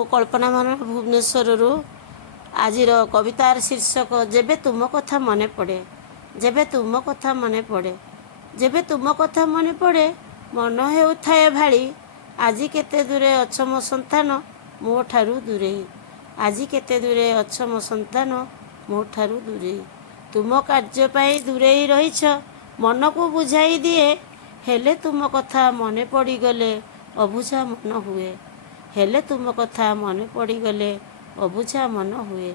मु कल्पना मन भुवनेश्वर आजिर कवितार शीर्षक जेबे तुम कथा मने पड़े। जेबे तुम कथा मने पड़े, जेबे तुम कथा मने पड़े, मन हेउथाए भाड़ी। आजी केते दूरे अछ मो संतान मो ठारू दूरे। आजी केते दूरे अछ मो संतान मो ठारू दूरे। तुम कार्य पाई दूरे रहीछ मन को बुझाई दिए। हेले तुम कथा मने पड़ी गले अबुझा मन हुए। हेले तुम कथा मने पड़ी गले अबुझा मन हुए।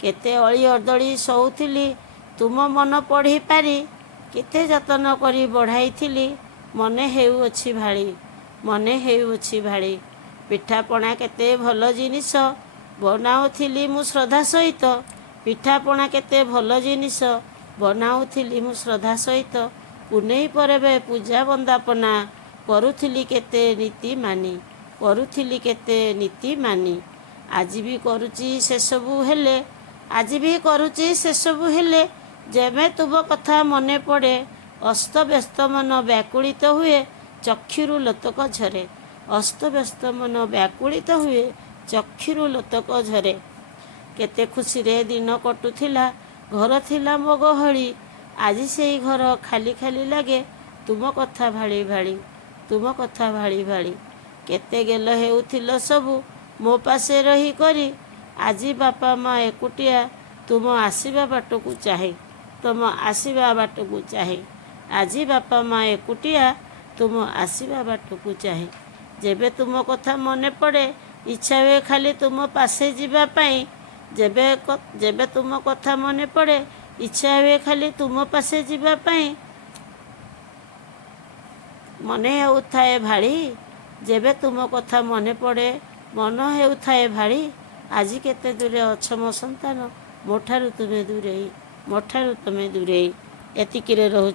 केते अली अर्दली सौथिली तुम मन पढ़ी पारी। केते जतन करी बढ़ाई मने हेउअछि भाड़ी। मने हेउअछि भाड़ी। पिठापणा केते भल जिनिस बनाउथिली मु श्रद्धा सहित। पिठापणा केते भल जिनिस बनाउथिली मु श्रद्धा सहित। पुनेई परबे पूजा बंदापना करुथिली केते नीति मानी। करुथिली केते नीति मानी। आज भी करुची से सबु हेले। आज भी करुची से सबु हेले। जेबे तुम कथा मने पड़े अस्त व्यस्त मन व्याकुलित हुए चक्षुरु लोतक झरे। अस्त व्यस्त मन व्याकुलित हुए चक्षुरु लोतक झरे। केते खुशी रे दिन कटुथिला घर थिला मो गहली। आज सेई घर खाली खाली लागे तुम कथा भाड़ी भाड़ी। तुम कथा भाड़ी भाड़ी। केते गेल हेउथिल सबु मो पासे रही करी। आजी बापा माँ एकुटिया तुम आसीबा बाटकू चाहे। तुम आसीबा बाटकू चाहे। आजी बापा माँ एकुटिया तुम आसीबा बाटकू चाहे। जेबे तुम कथा मने पड़े इच्छा हुए खाली तुम पासे जीवा पाई। जेबे तुम कथा मने पड़े इच्छा हुए खाली तुम पासे जीवा पाई। मने हेउथाए भाड़ी। जेबे तुम कथा मने पड़े मन हेउथाए भाड़ी। आजी केते दूरे अछ मो संतान मोठारू तुमे दूरे। मोठारू तुमे दूरे। एतिकिरे रहूछि।